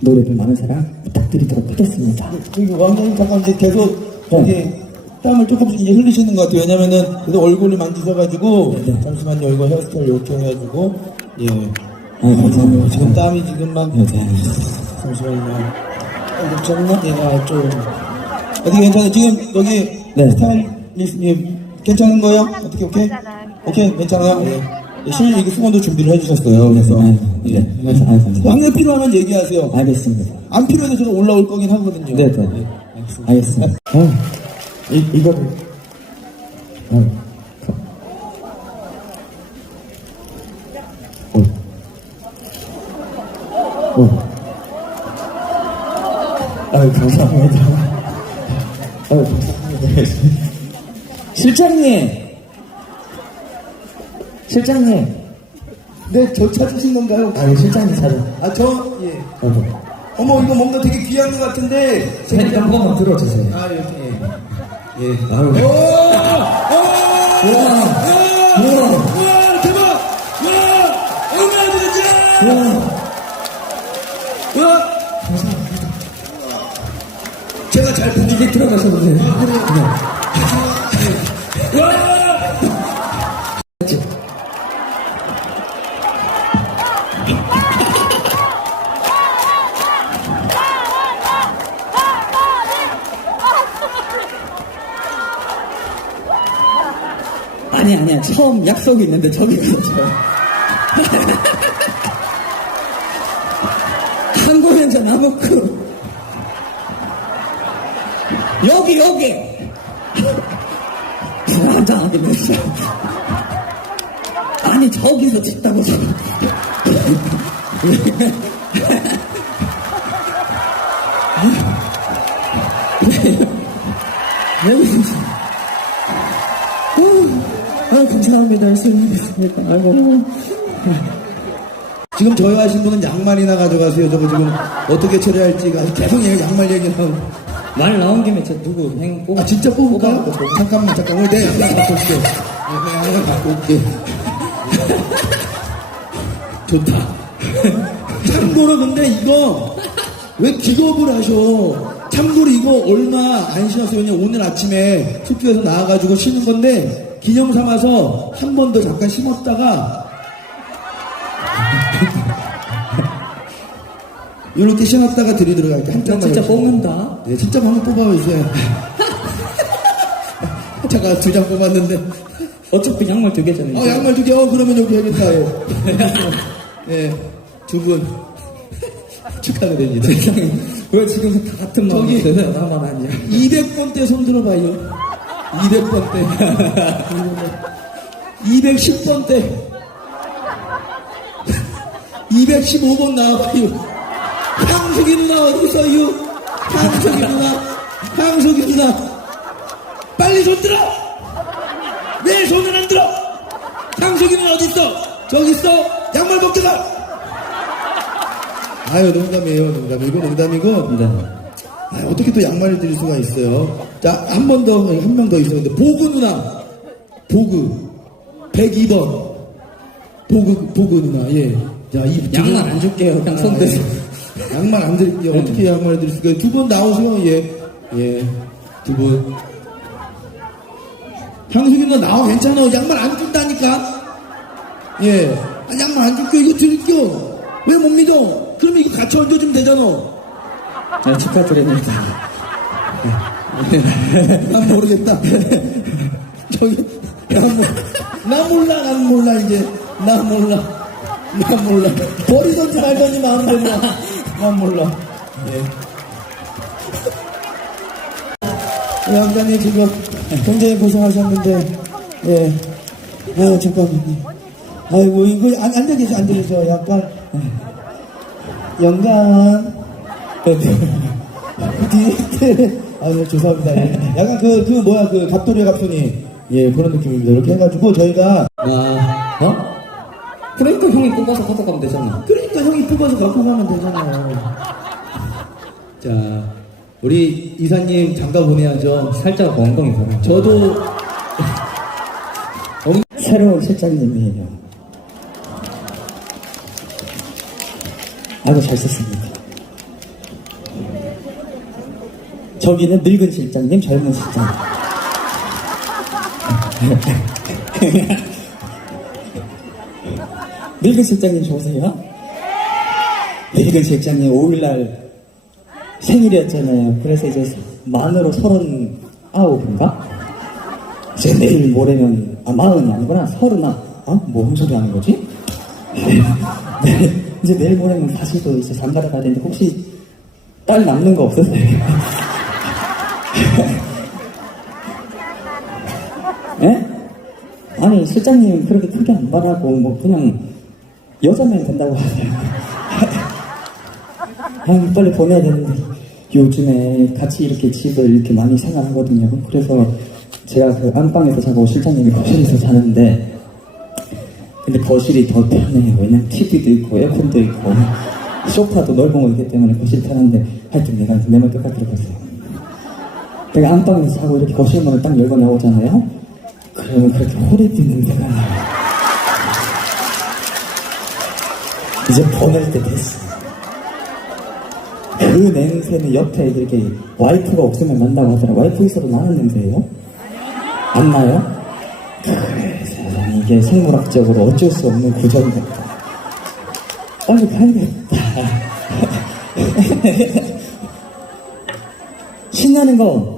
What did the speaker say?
노래를 많은 사랑 부탁드리도록 하겠습니다. 여기 왕자님 잠깐 이제 계속 저기 네. 땀을 조금씩 이제 흘리시는 것 같아요. 왜냐면은 그래도 얼굴이 만지셔가지고 네. 잠시만요. 이거 헤어스타일 이렇게 해가지고 예. 아, 감사합니다. 지금 땀이 지금 막 네, 네. 잠시만요. 아, 괜찮나? 얘가 좀 어떻게 괜찮아요? 지금 여기 네. 스타일리스트님 괜찮은 거예요? 어떻게 오케이? 오케이 괜찮아요? 실 이거 수건도 준비를 해주셨어요. 그래서 네, 예. 네. 아, 감사합니다. 왕래 필요하면 얘기하세요. 알겠습니다. 안 필요해도 제가 올라올 거긴 하거든요. 네, 네. 알겠습니다. 어, 이, 이거를. 어, 가- 어. 어. 아유, 감사합니다. 아유, 감사합니다. 실장님! 실장님! 네, 저 찾으신 건가요? 아유, 실장님 사진. 아, 저, 예. 아이고. 어머, 이거 뭔가 되게 귀한 것 같은데. 한, 한 번만 들어주세요. 아, 이렇게. 예. 아유. 오! 오! 우와! 우와! 우와! 대박! 우와! 얼마나 들었지? 우와! 우와! 제가 잘 보기 이게 들어가셔도 돼요. 우와! 아니, 아니야. 처음 약속이 있는데 저기 가서 줘요. 한 공연자 나무크. 여기, 여기! 불안정하게 됐어. 아니, 저기서 찍다고 저왜 웃으세요? 아, 감사합니다. 수고하셨습니다. 아이고. 지금 저희 하신 분은 양말이나 가져가세요. 저거 지금 어떻게 처리할지가 계속 얘기 양말 얘기하고. 말 나온 김에 저 누구 행 뽑아. 아, 진짜 뽑을까요? 뽑아갖고 저- 잠깐만, 잠깐만. 내 양말 갖고 올게. 내 양말 갖고 올게. 좋다. 참고로 근데 이거 왜 기겁을 하셔? 참고로 이거 얼마 안 신었어요. 왜냐 오늘 아침에 숙소에서 나와가지고 신은 건데 기념 삼아서 한 번 더 잠깐 신었다가 이렇게 신었다가 드리도록 할게요. 한나 장만 진짜. 뽑는다. 네, 진짜 한번 뽑아보세요. 제가 두 장 뽑았는데. 어차피 양말 두 개잖아요. 어, 양말 두 개, 어, 그러면 여기 해야겠다. 예. 예, 두 분. 축하드립니다. 왜 지금 다 같은 마음이 저기- 드세요? 나만 아니야. 200번 때 손 들어봐요. 200번 때. 210번 때. 215번 나와봐요. 향수기 누나 어디서요? 향수기 누나. 향수기 누나. 빨리 손 들어! 왜 손을 안 들어? 향수기 누나 어딨어? 저기 있어? 양말 벗겨라! 아유, 농담이에요, 농담. 이거 농담이고. 네. 아, 어떻게 또 양말을 드릴 수가 있어요? 자, 한 번 더, 한 명 더 있어. 근데, 보그 누나. 보그. 102번. 보그, 보그 누나, 예. 자, 이. 두 양말 분- 안 줄게요. 그냥 손 아, 대세요. 예. 양말 안 드릴게요. 어떻게 양말을 드릴 수가 있어요? 두번 나오세요, 예. 예. 두 분. 향수기 누나 나와, 괜찮아. 양말 안 준다니까? 예. 아, 양말 안 줄게요. 이거 드릴게요. 왜 못 믿어? 그러면 이거 같이 얹어주면 되잖아. 네, 축하드립니다. 난 모르겠다. 저기, 나, 몰라, 난 몰라, 이제. 나 몰라. 나 몰라. 버리던지 말던지 마음대로야. 난 몰라. 예. 양장님 지금 굉장히 고생하셨는데, 예. 아, 잠깐만요. 아이고, 이거 안, 앉아 계셔, 앉아 계셔. 약간, 영감. 디테일. 아, 네, 죄송합니다. 예. 약간 그, 그, 뭐야, 그, 갑돌이 갑순이. 예, 그런 느낌입니다. 이렇게 해가지고 저희가. 아, 어? 그러니까 형이 뽑아서 가져가면 되잖아. 그러니까 형이 뽑아서 갖고 가면 되잖아요. 자, 우리 이사님 장가 보내야죠. 살짝 엉덩이 보여. 저도 새로운 실장님이에요. 아주 잘 썼습니다. 저기는 늙은 실장님, 젊은 실장님. 늙은 실장님 좋으세요? 늙은 실장님 5일날 생일이었잖아요. 그래서 이제 만으로 서른 아홉인가? 이제 내일 모레면 아 마흔이 아니구나 서른아 어? 뭔 소리 하는 거지? 네, 이제 내일 모레면 다시 또 이제 장가를 가야 되는데 혹시 딸 남는 거 없으세요? 예? 아니 실장님 그렇게 크게 안 바라고 뭐 그냥 여자면 된다고 하세요. 아 빨리 보내야 되는데 요즘에 같이 이렇게 집을 이렇게 많이 생활하거든요. 그래서 제가 그 안방에서 자고 실장님이 거실에서 자는데 근데 거실이 더 편해요. 왜냐면 TV도 있고 에어컨도 있고 소파도 넓은 거 있기 때문에 거실 편한데 하여튼 내가 내말 끝까지 들어보세요. 내가 안방에서 자고 이렇게 거실 문을 딱 열고 나오잖아요. 그러면 그렇게 호레비 냄새가 나요. 이제 보낼 때 됐어. 그 냄새는 옆에 이렇게 와이프가 없으면 난다고 하더라. 와이프 있어도 나는 냄새예요? 안 나요? 그래, 세상에 이게 생물학적으로 어쩔 수 없는 구조인가. 빨리 가야겠다. 신나는 거